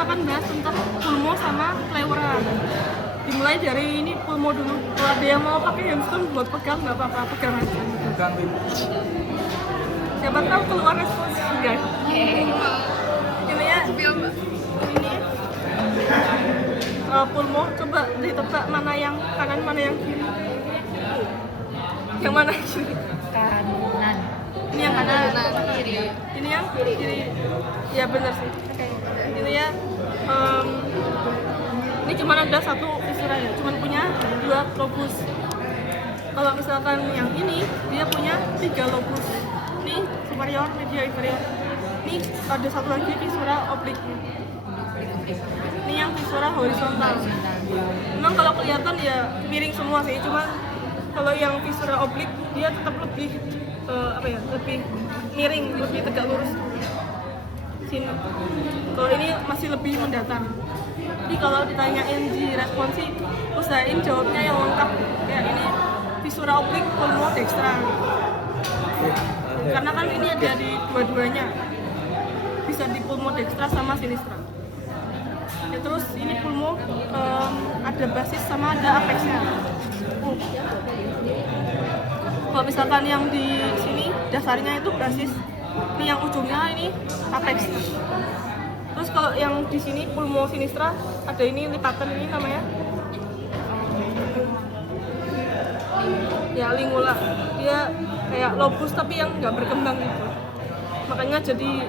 akan bahas tentang pulmo sama pleura. Dimulai dari ini pulmo dulu. Kalau ada yang mau pakai handphone buat pegang nggak apa-apa, pegang aja. Siapa tahu keluar respons enggak? Ini ya. Ini pulmo, coba ditebak mana yang kanan, mana yang kiri. Yang mana kiri? Kanan. Ini yang kanan. Kiri. Ini yang kiri. Ya benar sih. Oke. Ini ya. Ini cuma ada satu fisura ya, cuma punya 2 lobus. Kalau misalkan yang ini dia punya 3 lobus. Ini superior, media, inferior. Ini ada satu lagi fisura obliknya. Ini yang fisura horizontal. Memang kalau kelihatan ya miring semua sih, cuma kalau yang fisura oblik dia tetap lebih lebih miring, lebih tegak lurus sini. Kalau ini masih lebih mendatar. Jadi kalau ditanyain di responsi, usahain jawabnya yang lengkap. Kayak ini fisura oblik pulmo dextra. Karena kan ini ada di dua-duanya. Bisa di pulmo dextra sama sinistra. Ya, terus ini pulmo ada basis sama ada apexnya. Kalau misalkan yang di sini dasarnya itu basis, ini yang ujungnya ini apex. Terus kalau yang di sini pulmo sinistra ada ini lipatan ini namanya ya lingula. Dia kayak lobus tapi yang nggak berkembang gitu. Makanya jadi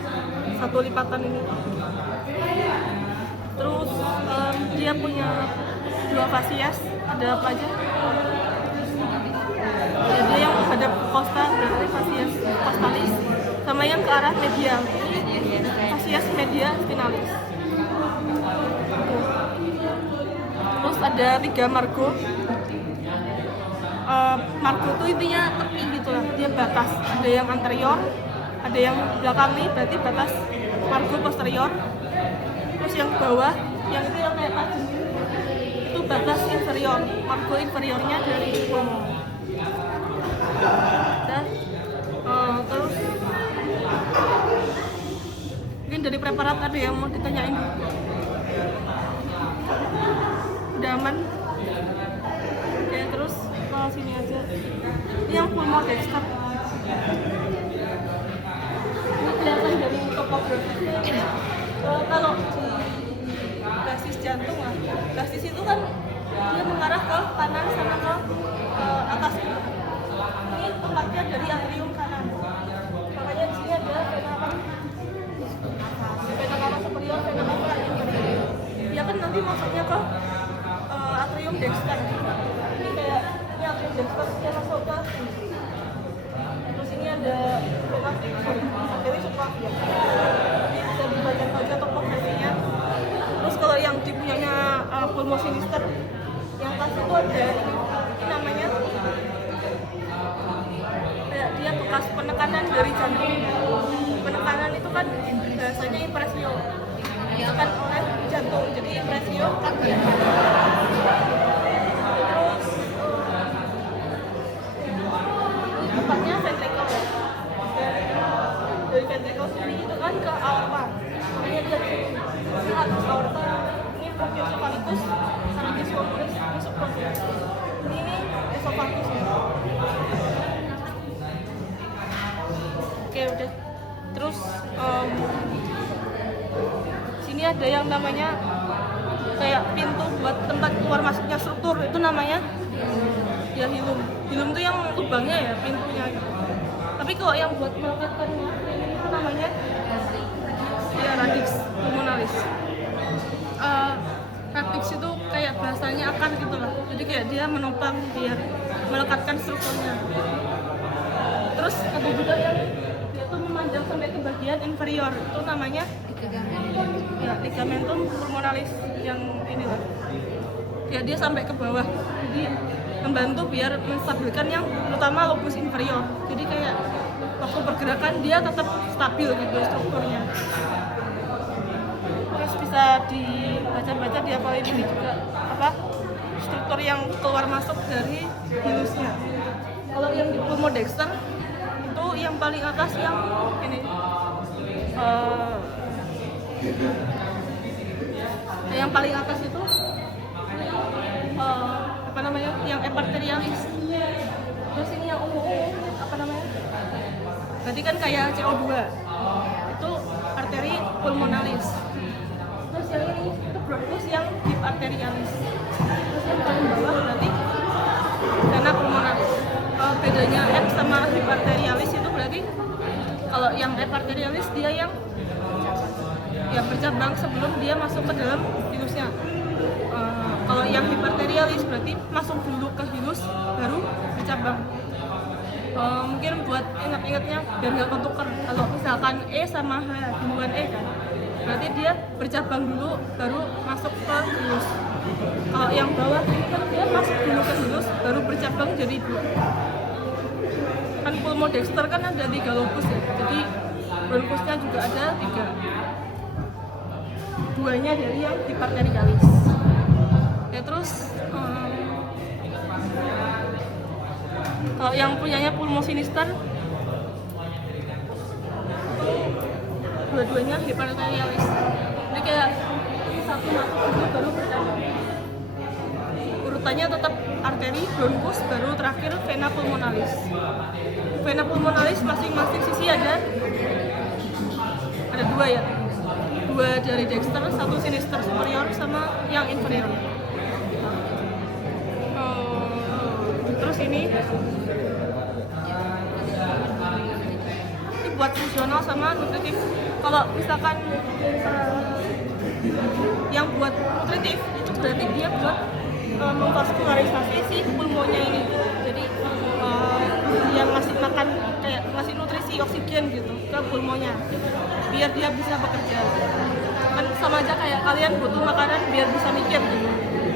satu lipatan ini. Terus dia punya 2 fasies, ada apa aja? Jadi yang menghadap ke costa berarti fasies costalis, sama yang ke arah medial ini fasies media spinalis. Terus ada 3 margo. Margo itu intinya tepi gitu lah, dia batas. Ada yang anterior, ada yang belakang nih, berarti batas margo posterior. Terus yang bawah, yang itu yang kayak tajam itu batas inferior, margo inferiornya dari pulmo. Dan terus mungkin dari preparat ada yang mau ditanyain? Udah aman? Oke, terus ke sini aja. Ini yang pulmo dexter. Ini kelihatan dari topografi. Kalau di basis jantung lah, basis itu kan dia mengarah ke kanan sama ke atas. Ini tempatnya dari atrium kanan. Makanya di sini ada vena cava superior, vena cava inferior. Dia kan nanti masuknya ke atrium dexter. Ini kayak ini atrium dexter, dia masuk ke sini. Terus ini ada vena arteri subclavian. Ini bisa dibaca topografinya. Terus kalau yang dipunyanya pulmo sinister, yang pas itu ada ini namanya dia bekas penekanan dari jantung. Penekanan itu kan bahasanya impresio, ditekan oleh jantung, jadi impresio kardiak. Terus tempatnya ventricle. Dari ventricle sini itu kan ke aorta. Makanya dia ini atas aorta, ini bronchius cephalitis, sarafis pulmonis, ini subbronchius. Ini esophagus. Oke, udah. Terus sini ada yang namanya kayak pintu buat tempat keluar masuknya struktur, itu namanya ya hilum. Hilum itu yang lubangnya ya, pintunya gitu. Tapi kalau yang buat melekatkan ini itu namanya ya radix pulmonalis. Radix itu kayak bahasanya akar gitu lah. Jadi kayak dia menopang biar melekatkan strukturnya. Terus ada juga yang dia tuh memanjang sampai ke bagian inferior, itu namanya ya ligamentum pulmonalis yang ini lah. Ya dia sampai ke bawah, jadi membantu biar menstabilkan yang terutama lobus inferior. Jadi kayak waktu pergerakan dia tetap stabil gitu strukturnya. Terus bisa dibaca-baca di apalin ini juga apa struktur yang keluar masuk dari hilusnya. Kalau yang di pulmo dexter itu yang paling atas yang ini yang paling atas itu apa namanya, yang epiarterialis. Terus ini yang ungu apa namanya, berarti kan kayak CO2, itu arteri pulmonalis. Terus yang ini itu bronkus yang hiparterialis. Terus yang paling bawah berarti vena pulmonalis. Bedanya F sama hiparterialis itu berarti kalau yang epiarterialis dia yang bercabang sebelum dia masuk ke dalam hilusnya. Kalau yang hiparterialis berarti masuk dulu ke hilus baru bercabang. Mungkin buat ingat-ingatnya biar nggak ketukar. Kalau misalkan E sama H hubungan E kan, berarti dia bercabang dulu baru masuk ke hilus. Kalau yang bawah ini kan dia masuk dulu ke hilus baru bercabang jadi 2. Kan pulmodexter kan ada 3 lobus ya, jadi bronkusnya juga ada 3. 2-nya dari yang hiparterialis. Ya terus kalau yang punyanya pulmosinister dua-duanya hiparterialis. Jadi kayak satu masuk dulu baru bercabang. Urutannya tetap arteri, bronkus, baru terakhir vena pulmonalis. Vena pulmonalis masing-masing sisi ada 2 ya. 2 dari dexter, 1 sinister superior sama yang inferior. Terus ini buat fungsional sama nutritif. Kalau misalkan yang buat nutritif itu berarti dia buat memvaskularisasi si pulmonya ini. Jadi yang ngasih makan, kayak ngasih nutrisi oksigen gitu ke pulmonya biar dia bisa bekerja. Kan sama aja kayak kalian butuh makanan biar bisa mikir gitu.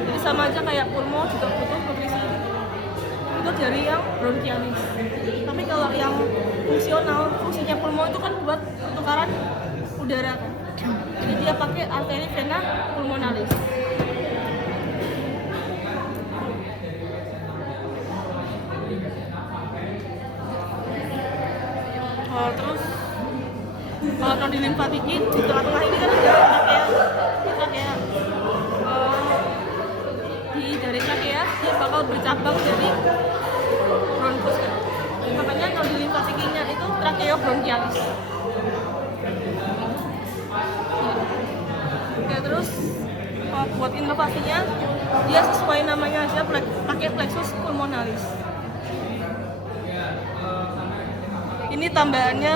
Jadi sama aja kayak pulmo juga butuh nutrisi. Itu dari yang bronkialis. Tapi kalau yang fungsional, fungsinya pulmo itu kan buat pertukaran udara. Jadi dia pakai arteri vena pulmonalis. Terus kalau nodi limfatikin di tengah-tengah ini kan ada trachea. Dari trachea dia bakal bercabang jadi bronkus kan. Makanya nodi limfatikinnya itu tracheobronchialis. Oke, terus buat inovasinya dia sesuai namanya aja pakai plexus pulmonalis. Ini tambahannya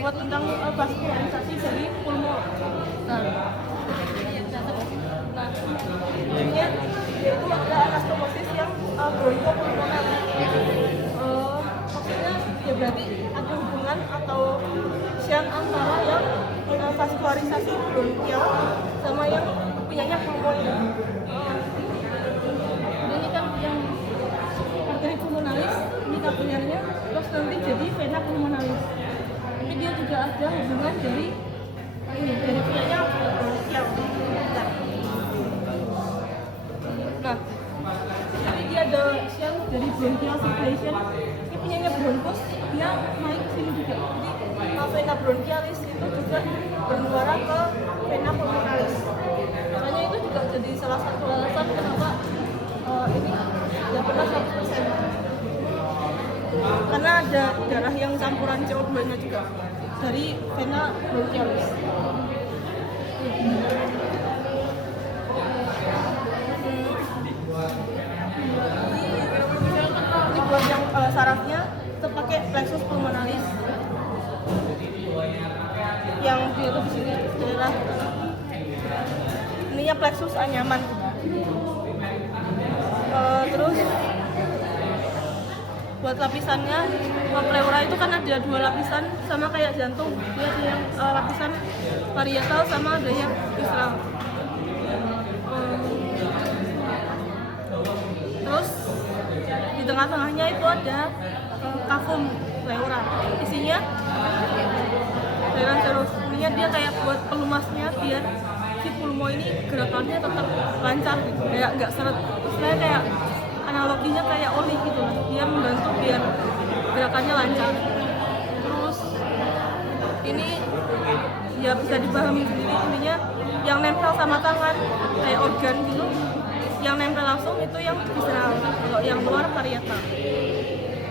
buat tentang vaskularisasi dari pulmo. Nah, ini itu ada anastomosis yang bronchopulmonar. Maksudnya ya berarti ada hubungan atau siang antara yang vaskularisasi bronchial sama yang punyanya pulmo ini. Ini kan yang arteri pulmonalis, ini kapillernya, terus nanti jadi vena pulmonalis. Tapi dia juga ada hubungan dari ini, dari punyanya bronchial. Nah, jadi dia ada siang dari bronchial circulation, ini punyanya bronkus, dia naik ke sini juga. Jadi vena bronchialis itu juga bermuara ke vena pulmonalis. Makanya itu juga jadi salah satu alasan kenapa ini tidak pernah 100%. Karena ada darah yang campuran CO2-nya juga dari vena bronchialis. Ini buat yang sarafnya itu pakai plexus pulmonalis. Yang dia tuh di sini daerah ininya plexus anyaman. Terus buat lapisannya, pleura itu kan ada 2 lapisan sama kayak jantung. Dia ada yang lapisan parietal sama ada yang visceral. Terus di tengah-tengahnya itu ada cavum pleura. Isinya cairan serus. Ininya dia kayak buat pelumasnya biar si pulmo ini gerakannya tetap lancar gitu. Kayak nggak seret. Terus kayak analoginya kayak oli gitu lah. Dia membantu biar gerakannya lancar. Terus ini ya bisa dipahami sendiri intinya yang nempel sama tangan kayak organ gitu, yang nempel langsung itu yang visceral, kalau yang luar parietal.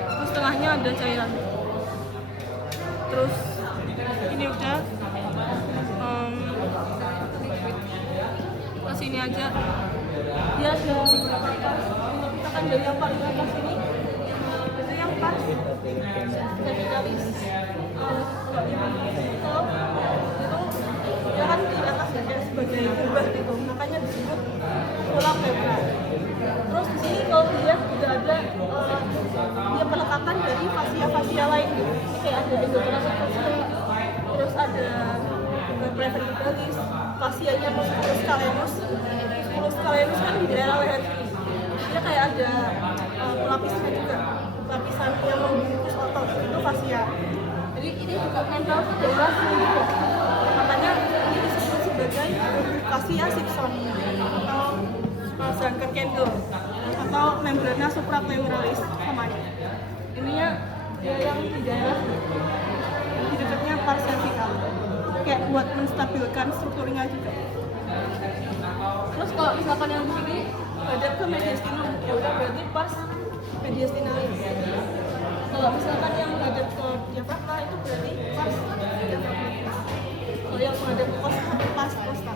Terus tengahnya ada cairan. Terus ini udah ke sini aja dia ada beberapa pas. Misalkan dari yang paling atas ini itu yang pas genitalis. Kalau yang itu dia kan di atas ya kayak sebagai kubah gitu, makanya disebut tulang pleura. Terus di sini kalau dilihat udah ada dia peletakan dari fasia lain gitu. Ini kayak ada endotracheal fascia, terus ada prevertebralis, fasianya musculus calenus. Musculus calenus kan di daerah leher sini. Dia kayak ada pelapisnya juga, lapisan yang membungkus otot itu fascia. Jadi ini juga nempel ke daerah sini juga. Makanya ini disebut sebagai fascia Simpson atau Zanker Kendall atau membrana suprapleuralis namanya. Ininya yang di daerah di dekatnya pars cervical, kayak buat menstabilkan strukturnya juga. Terus kalau misalkan yang di sini hadap ke mediastinum, ya udah berarti pars mediastinalis. Kalau misalkan yang menghadap ke diafragma itu berarti pars diafragmatis. Kalau yang menghadap ke kosta itu pars kosta.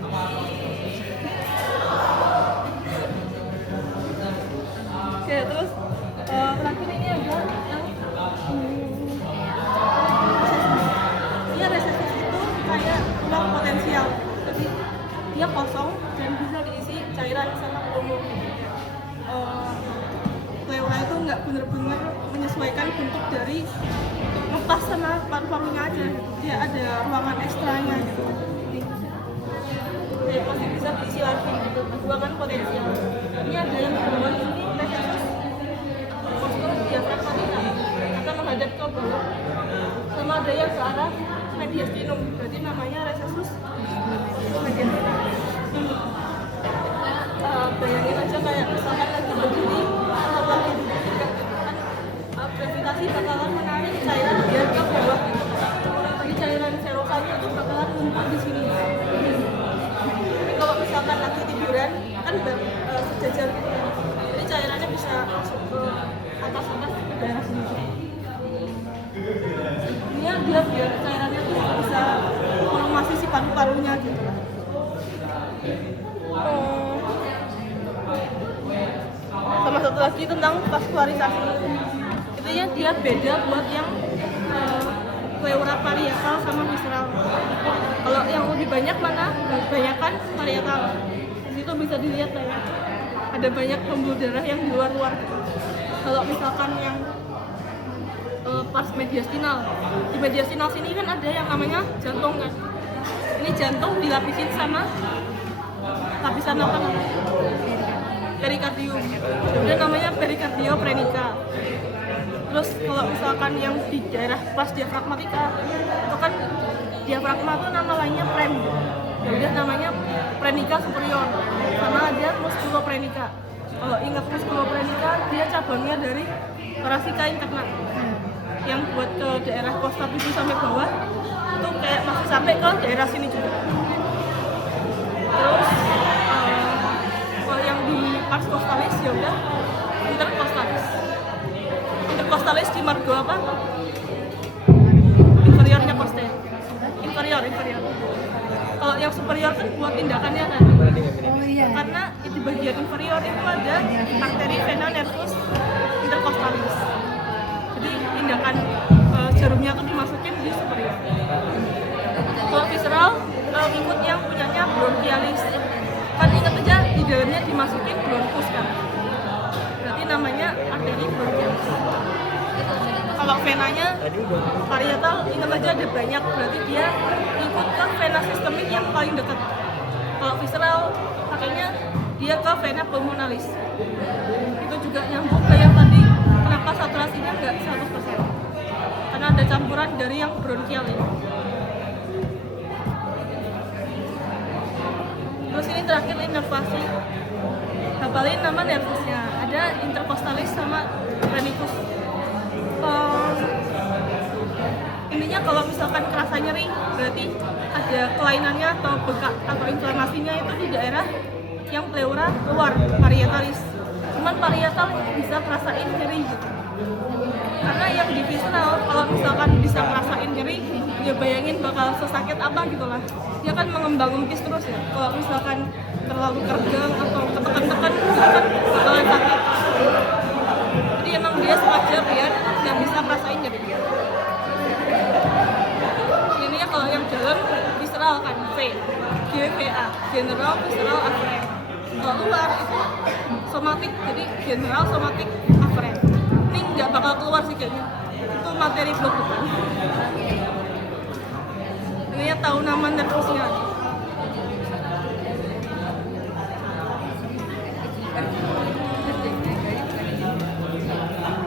Oke, terus terakhir ini ada yang dia resesus itu kayak tulang potensial, jadi dia kosong dan bisa diisi cairan sama pulmun. Pleura itu nggak benar-benar menyesuaikan bentuk dari lepas sama paru-parunya aja gitu. Dia ada ruangan ekstranya gitu. Jadi masih bisa diisi lagi gitu, ruangan potensial. Ini ada yang di bawah sini resesus postur diafragmatika akan menghadap ke bawah, sama ada yang ke arah mediastinum, berarti namanya resesus mediastinum. Bayangin aja kayak misalkan lagi berdiri atau lagi duduk kan gravitasi bakalan menarik cairan biar ke bawah gitu. Jadi cairan serosalnya itu bakalan numpuk di sini. Tapi kalau misalkan lagi tiduran kan sejajar gitu kan, jadi cairannya bisa masuk ke atas ke daerah sini. Ini dia biar cairannya tuh bisa masih si paru-parunya gitu lah. Sama satu lagi tentang vaskularisasi, itu ya dia beda buat yang pleura parietal sama visceral. Kalau yang lebih banyak mana? Kebanyakan parietal. Di situ bisa dilihat ya, ada banyak pembuluh darah yang di luar-luar. Kalau misalkan yang pars mediastinal, di mediastinal sini kan ada yang namanya jantung kan. Ini jantung dilapisin sama lapisan apa namanya? Perikardium. Jadi namanya perikardioprenica. Terus kalau misalkan yang di daerah pars diafragmatika, itu kan diafragma itu nama lainnya pren. Ya udah namanya prenica superior. Sama ada musculoprenica. Kalau ingat musculoprenica, dia cabangnya dari thoracica interna. Yang buat ke daerah costa 7 sampai bawah itu kayak masih sampai ke daerah sini juga. Terus kalau yang di pars costalis ya udah intercostalis. Intercostalis di margo apa? Inferiornya costa. Inferior. Kalau yang superior kan buat tindakannya kan. Oh iya. Karena di bagian inferior itu ada arteri vena nervus intercostalis. Jadi tindakan jarumnya tuh dimasukin di superior. Kalau visceral ikut yang punyanya bronchialis. Kan ingat aja di dalamnya dimasukin bronchus kan. Berarti namanya arteri bronchialis. Kalau venanya parietal ingat aja ada banyak, berarti dia ikut ke vena sistemik yang paling dekat. Kalau visceral pakainya dia ke vena pulmonalis. Itu juga nyambung ke yang tadi, kenapa saturasinya nggak 100%, karena ada campuran dari yang bronchial ini. Terus ini terakhir inervasi, hafalin nama nervusnya, ada intercostalis sama prenicus. intinya kalau misalkan kerasa nyeri berarti ada kelainannya atau bekak atau inflamasinya itu di daerah yang pleura keluar, parietalis. Cuman parietal bisa ngerasain nyeri gitu. Karena yang di visceral kalau misalkan bisa ngerasain nyeri, ya bayangin bakal sesakit apa gitu lah. Dia kan mengembang-embis terus ya. Kalau misalkan terlalu kergang atau ketekan-tekan itu kan bakalan sakit. Jadi emang dia sengaja biar nggak bisa ngerasain nyeri. Ini ya kalau yang dalam visceral kan V, GVA, general visceral afferent. Kalau luar itu somatik, jadi general somatik afferent. Ini nggak bakal keluar sih kayaknya. Itu materi blok bukan. Ini ya tahu nama nervusnya.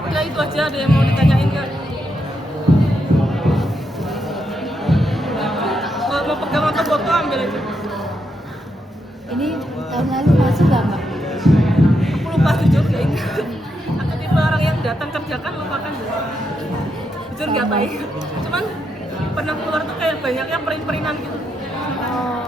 Udah itu aja, ada yang mau ditanyain nggak? Kalau mau pegang atau foto ambil aja. Ini tahun lalu masuk nggak Mbak? Aku lupa jujur gak ingat. Aku tipe orang yang datang kerjakan lupakan deh. Jujur gak tahu. Cuman pernah keluar tuh kayak banyaknya perin-perinan gitu. Oh.